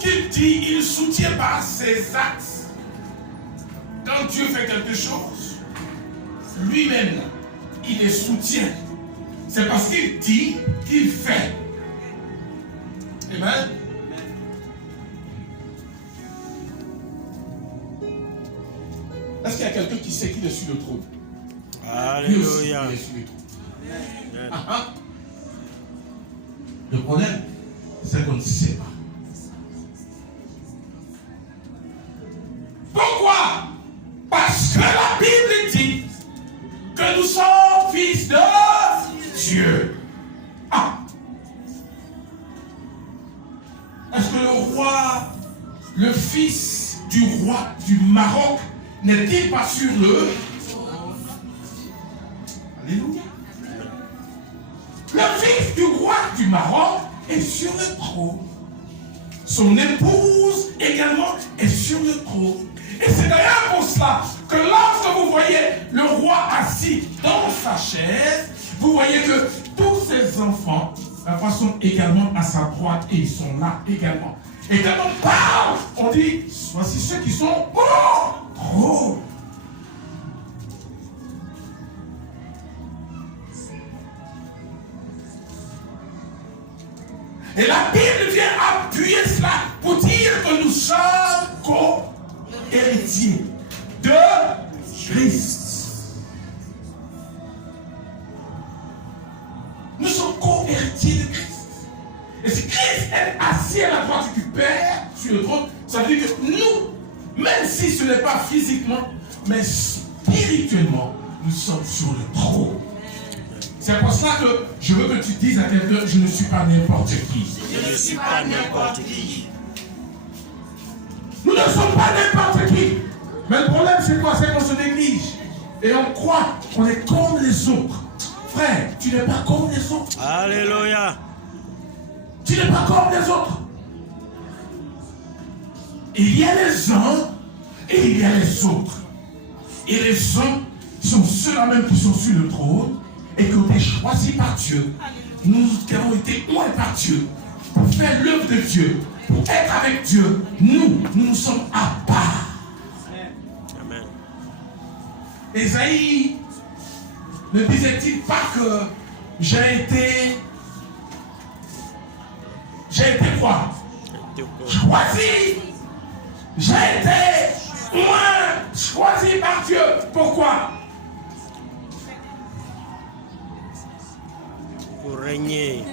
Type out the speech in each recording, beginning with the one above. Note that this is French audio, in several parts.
ce qu'il dit, il soutient par ses actes. Quand Dieu fait quelque chose, lui-même, il les soutient. C'est parce qu'il dit qu'il fait. Amen. Est-ce qu'il y a quelqu'un qui sait qu'il est sur le trône? Alléluia. Il est sur le trône. Le problème, c'est qu'on ne sait pas. Pourquoi? Parce que la Bible dit que nous sommes fils de Dieu. Ah! Est-ce que le fils du roi du Maroc n'est-il pas sur le trône? Alléluia. Le fils du roi du Maroc est sur le trône. Son épouse également est sur le trône. Et c'est d'ailleurs pour cela que lorsque vous voyez le roi assis dans sa chaise, vous voyez que tous ses enfants sont également à sa droite et ils sont là également. Et quand on parle, on dit, voici ceux qui sont au trône. Et la Bible vient appuyer cela pour dire que nous sommes co-héritiers de Christ. Nous sommes co-héritiers de Christ. Et si Christ est assis à la droite du Père sur le trône, ça veut dire que nous, même si ce n'est pas physiquement, mais spirituellement, nous sommes sur le trône. C'est pour cela que je veux que tu dises à quelqu'un, je ne suis pas n'importe qui. Je ne suis pas n'importe qui. Nous ne sommes pas n'importe qui. Mais le problème c'est quoi? C'est qu'on se néglige. Et on croit qu'on est comme les autres. Frère, tu n'es pas comme les autres. Alléluia. Tu n'es pas comme les autres. Il y a les uns et il y a les autres. Et les uns sont ceux-là même qui sont sur le trône et qui ont été choisis par Dieu. Nous qui avons été oints par Dieu pour faire l'œuvre de Dieu, pour être avec Dieu. Nous sommes à part. Amen. Ésaïe ne disait-il pas que j'ai été quoi? Choisi. J'ai été choisi par Dieu. Pourquoi? Pour régner.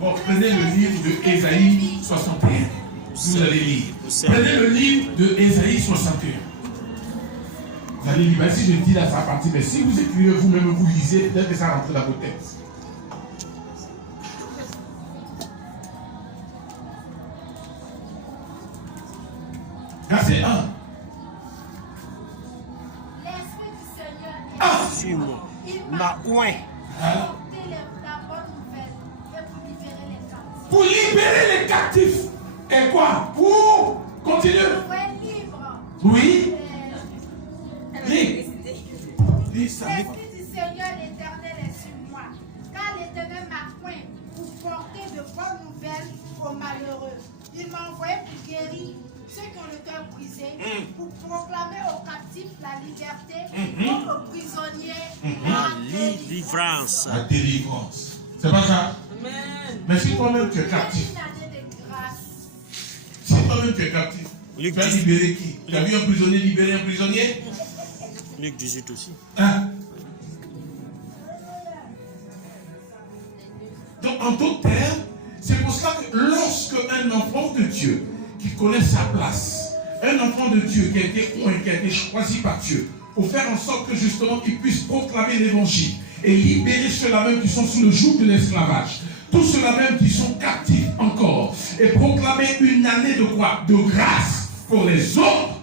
Bon, prenez le livre de Ésaïe 61. Vous allez lire. Prenez le livre de Ésaïe 61. Vous allez lire. Si je dis là, ça partie, mais si vous écrivez vous-même, vous lisez, peut-être que ça rentre dans vos têtes. Verset 1. L'Esprit du Seigneur est Sur moi. Il Ma ouin. Hein? porter la bonne nouvelle et Pour pour libérer les captifs. libérer les captifs. Et quoi? Pour continuer. Ouais, libre. Oui. Euh, Lis. Lis ça. L'Esprit du Seigneur l'Éternel est sur moi, car l'Éternel m'a point pour porter de bonnes nouvelles aux malheureux. Il m'a envoyé pour guérir ceux qui ont le cœur brisé, pour proclamer aux captifs la liberté, et aux prisonniers la Délivrance. La délivrance. C'est pas ça? Amen. Mais si toi-même tu es captif, Une année de grâce. si toi-même tu es captif, tu vas libérer qui? Tu as vu un prisonnier libérer un prisonnier? Luc 18 aussi. Hein? Donc en d'autres termes, c'est pour cela que lorsque un enfant de Dieu qui connaît sa place, un enfant de Dieu qui a été oint, qui a été choisi par Dieu, pour faire en sorte que justement il puisse proclamer l'évangile et libérer ceux-là même qui sont sous le joug de l'esclavage, tous ceux-là même qui sont captifs encore, et proclamer une année de quoi? De grâce pour les autres.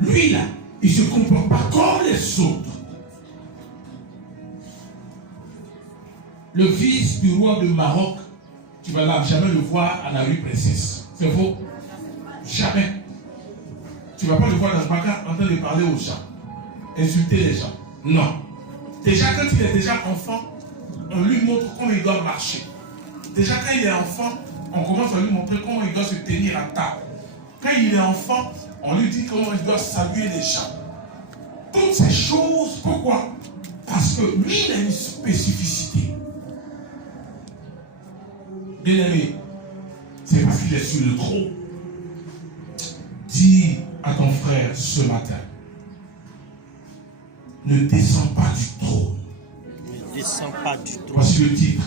Lui là, il ne se comporte pas comme les autres. Le fils du roi de Maroc, tu vas là jamais le voir à la rue Princesse. C'est faux? Jamais. Tu ne vas pas le voir dans le bac en train de parler aux gens, insulter les gens. Non. Déjà, quand il est déjà enfant, on lui montre comment il doit marcher. Déjà, quand il est enfant, on commence à lui montrer comment il doit se tenir à table. Quand il est enfant, on lui dit comment il doit saluer les gens. Toutes ces choses, pourquoi? Parce que lui, il a une spécificité. Bien aimé, c'est parce qu'il est sur le trône. Dis à ton frère ce matin, ne descends pas du trône. Ne descends pas du trône. Voici le titre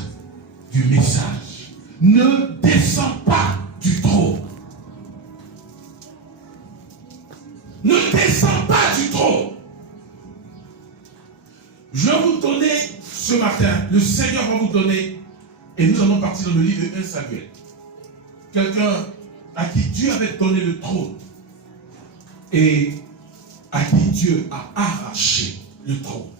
du message. Ne descends pas du trône. Ne descends pas du trône. Je vais vous donner ce matin, le Seigneur va vous donner, et nous allons partir dans le livre de 1 Samuel. Quelqu'un à qui Dieu avait donné le trône et à qui Dieu a arraché le trône.